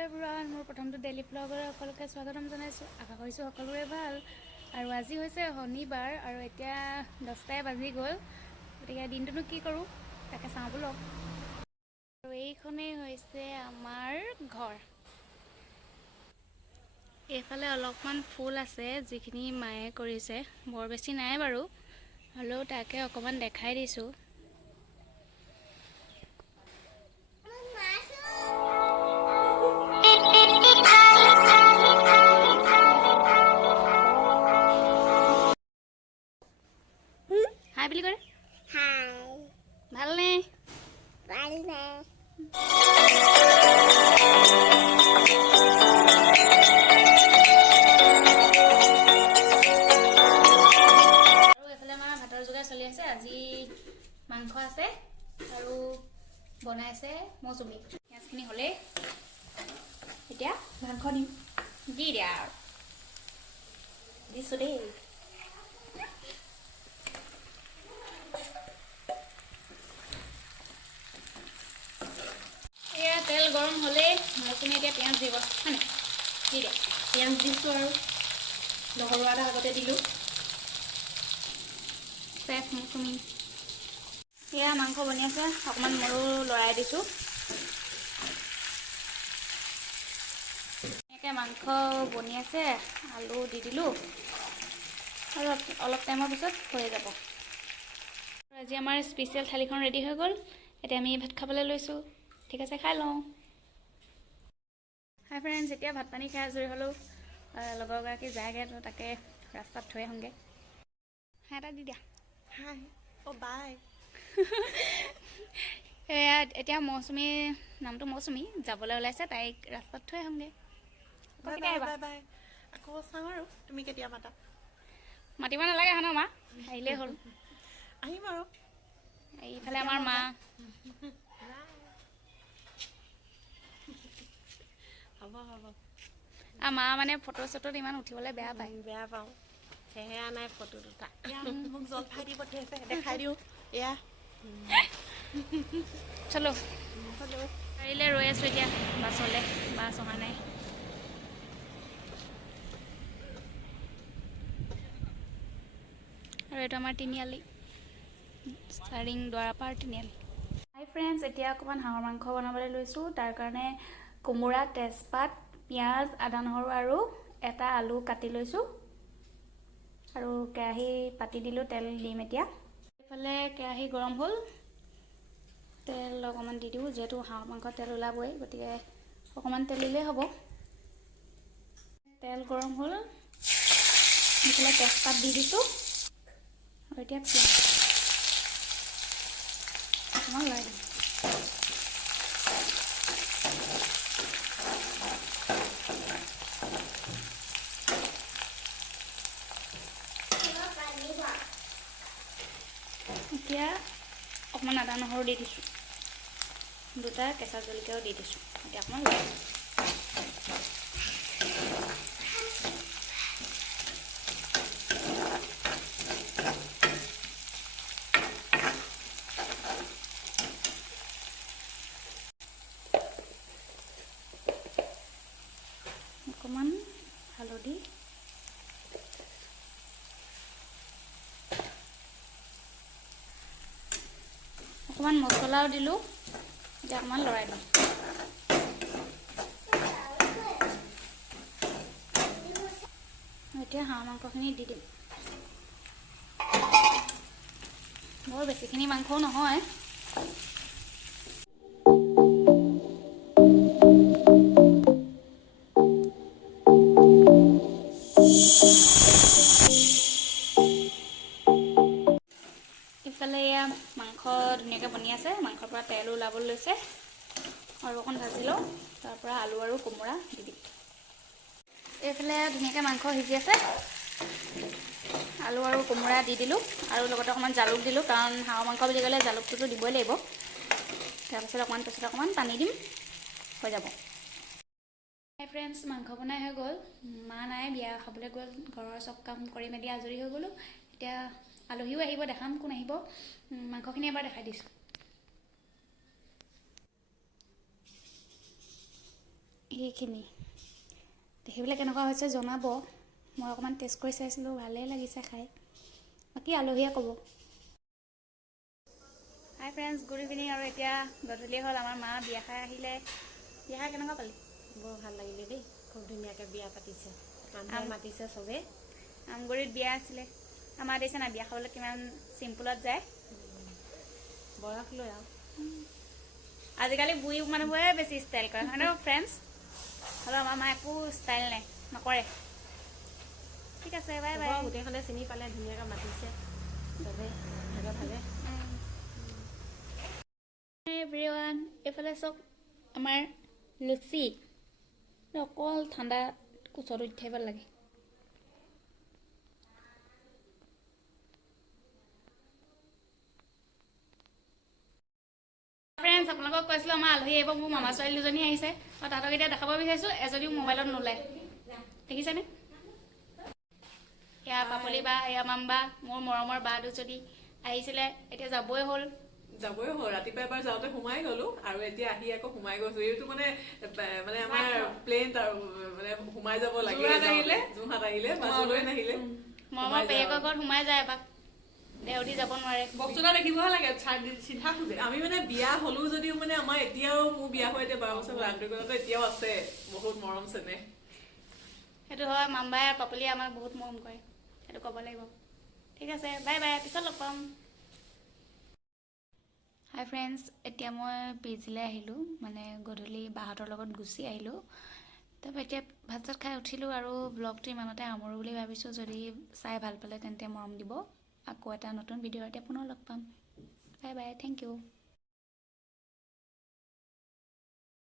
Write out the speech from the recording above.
Everyone মোৰ প্ৰথমটো daily ব্লগলৈ সকলোকে স্বাগতম জনাইছোঁ। আশা কৰিছোঁ সকলোৰে ভাল। আৰু আজি হৈছে শনিবাৰ আৰু এতিয়া 10টাই বাজি গ'ল, গতিকে দিনটোনো কি কৰোঁ তাকে চাওঁ ব'লক। আৰু এইখনেই হৈছে আমাৰ ঘৰ। এইফালে অলপমান ফুল আছে যিখিনি মায়ে কৰিছে, বৰ বেছি নাই বাৰু, হ'লেও তাকে অকণমান দেখাই দিছোঁ। হাই বুলি কৰে। হাই ভালনে? ভালনে? আৰু এইফালে আমাৰ ভাতৰ যোগাৰ চলি আছে। আজি মাংস আছে আৰু বনাইছে মৌচুমী। পিঁয়াজখিনি হ'লেই, এতিয়া মাংস দিম। দি দিয়া আৰু দিছোঁ দেই। এয়া তেল গৰম হ'লেই মৌচুমী এতিয়া পিঁয়াজ দিব, হয়নে? দি দিয়া। পিঁয়াজ দিছোঁ আৰু নহৰু আদা আগতে দিলোঁ। চেফ মৌচুমী। এয়া মাংস বনি আছে, অকণমান ময়ো লৰাই দিছোঁ। এনেকৈ মাংস বনি আছে, আলু দি দিলোঁ আৰু অলপ টাইমৰ পিছত হৈ যাব। আজি আমাৰ স্পেচিয়েল থালিখন ৰেডি হৈ গ'ল। এতিয়া আমি ভাত খাবলৈ লৈছোঁ। ঠিক আছে, খাই লওঁ। হাই ফ্ৰেণ্ডছ, এতিয়া ভাত পানী খাই আজৰি হ'লোঁ। লগৰগৰাকী যায়গৈ, তো তাকে ৰাস্তাত থৈ আহোঁগৈ। হাই এটা দি দিয়া। হাই অ' বাই। এয়া এতিয়া মৌচুমী, নামটো মৌচুমী, যাবলৈ ওলাইছে, তাইক ৰাস্তাত থৈ আহোঁগৈ। Bye bye bye bye. আকৌ চাওঁ আৰু তুমি কেতিয়া মাতা। মাতিব নালাগে হয় ন মা, আহিলেই হ'ল। আহিম আৰু এইফালে আমাৰ মা। হ'ব হ'ব। আৰু মা মানে ফটো চটোত ইমান উঠিবলৈ বেয়া পায়। বেয়া পাওঁ, চেহেৰা নাই ফটো দুটা। মোক জলফাই দি পঠিয়াইছে, দেখাই দিওঁ। এয়া চলো হেল্ল'। গাড়ীলৈ ৰৈ আছোঁ এতিয়া, বাছলৈ। বাছ অহা নাই। আৰু এইটো আমাৰ তিনিআলি, ষ্টাৰিং দুৱাৰাপাৰ তিনিআলি। হাই ফ্ৰেণ্ডছ, এতিয়া অকণমান হাঁহৰ মাংস বনাবলৈ লৈছোঁ। তাৰ কাৰণে কোমোৰা, তেজপাত, পিঁয়াজ, আদা নহৰু আৰু এটা আলু কাটি লৈছোঁ। আৰু কেৰাহী পাতি দিলোঁ, তেল দিম এতিয়া। এইফালে কেৰাহী গৰম হ'ল, তেল অকণমান দি দিওঁ। যিহেতু হাঁহৰ মাংসত তেল ওলাবই, গতিকে অকণমান তেল দিলেই হ'ব। তেল গৰম হ'ল, এইফালে তেজপাত দি দিছোঁ আৰু এতিয়া পিঁয়াজ অকণমান লৰাই দিম। এতিয়া অকণমান আদা নহৰু দি দিছোঁ, দুটা কেঁচা জলকীয়াও দি দিছোঁ। এতিয়া অকণমান লৰাই দিম। অকণমান হালধি, অকণমান মছলাও দিলোঁ। এতিয়া অকণমান লৰাই দিম। এতিয়া হাঁহ মাংসখিনি দি দিম। বৰ বেছিখিনি মাংসও নহয়। ইফালে এয়া মাংস ধুনীয়াকৈ বনি আছে, মাংসৰ পৰা তেল ওলাবলৈ লৈছে। আৰু অকণ ভাজি লওঁ, তাৰ পৰা আলু আৰু কোমোৰা দি দিম। এইফালে ধুনীয়াকৈ মাংস সিজি আছে, আলু আৰু কোমোৰা দি দিলোঁ আৰু লগতে অকণমান জালুক দিলোঁ, কাৰণ হাঁহৰ মাংস বুলি ক'লে জালুকটোতো দিবই লাগিব। তাৰপিছত অকণমান পানী দিম, হৈ যাব। হাই ফ্ৰেণ্ডছ, মাংস বনাই হৈ গ'ল। মা নাই, বিয়া খাবলৈ গ'ল। ঘৰৰ চব কাম কৰি মেলি আজৰি হৈ গ'লোঁ। এতিয়া আলহীও আহিব, দেখাম কোন আহিব। মাংসখিনি এবাৰ দেখাই দিছোঁ। সেইখিনি দেখিবলৈ কেনেকুৱা হৈছে জনাব মই অকণমান টেষ্ট কৰি চাইছিলোঁ ভালেই লাগিছে খাই বাকী আলহীয়ে ক'ব হাই ফ্ৰেণ্ডছ গুড ইভিনিং আৰু এতিয়া গধূলি হ'ল আমাৰ মা বিয়া খাই আহিলে বিয়া খাই কেনেকুৱা পালি বৰ ভাল লাগিলে দেই খুব ধুনীয়াকৈ বিয়া পাতিছে মানুহে মাতিছে চবেই আমগুৰিত বিয়া আছিলে আমাৰ দেখিছে না বিয়া খাবলৈ কিমান চিম্পুলত যায় বয়স লৈ আৰু আজিকালি বুঢ়ী মানুহবোৰে বেছি ষ্টাইল কৰে হয় ন ফ্ৰেণ্ডছ হ'লেও আমাৰ মা একো ষ্টাইল নাই নকৰে ঠিক আছে বাই বাই গোটেইখনে চিনি পালে ধুনীয়াকৈ মাতিছে চবেই ভাগে ভাগে এভৰিৱান এইফালে চাওক আমাৰ লুচি অকল ঠাণ্ডা কোচত উঠি থাকিব লাগে ফ্ৰেণ্ডছ আপোনালোকক কৈছিলোঁ আমাৰ আলহী আহিব মোৰ মামা ছোৱালী দুজনী আহিছে আৰু তাহাঁতক এতিয়া দেখাব বিচাৰিছোঁ এজনীও মোবাইলত নোলায় দেখিছেনে এয়া পাপলি বা এয়া মাম্বা মোৰ মৰমৰ বা দুজনী আহিছিলে এতিয়া যাবই হ'ল ৰাতিপুৱা এবাৰ যাওঁতে সোমাই গলো আৰু এতিয়া আহি আকৌ সোমাই গৈছো এইটো মানে আমাৰ প্লেন আৰু মানে সোমাই যাব লাগে যোৰহাট আহিলে বাছলৈ নাহিলে মৰমৰ পেয়েকৰ ঘৰত সোমাই যায় এপাক দেউতি যাব নোৱাৰে বস্তুটা দেখিবহে লাগে চিধা খোজে আমি মানে বিয়া হলো যদিও মানে আমাৰ এতিয়াও মোৰ বিয়া হৈ এতিয়া 12 বছৰ আন্তৰিকতা এতিয়াও আছে বহুত মৰম চেনেহ সেইটো হয় মাম্বাই আৰু পাপলিয়ে আমাক বহুত মৰম কৰে সেইটো ক'ব লাগিব ঠিক আছে বাই বাই পিছত লগ পাম হাই ফ্ৰেণ্ডছ এতিয়া মই পিজিলৈ আহিলোঁ মানে গধূলি বাহঁতৰ লগত গুচি আহিলোঁ তাৰপৰা এতিয়া ভাত চাত খাই উঠিলোঁ আৰু ব্লগটো ইমানতে সামৰোঁ বুলি ভাবিছোঁ যদি চাই ভাল পালে তেন্তে মৰম দিব আকৌ এটা নতুন ভিডিঅ' এতিয়া পুনৰ লগ পাম বাই বাই থেংক ইউ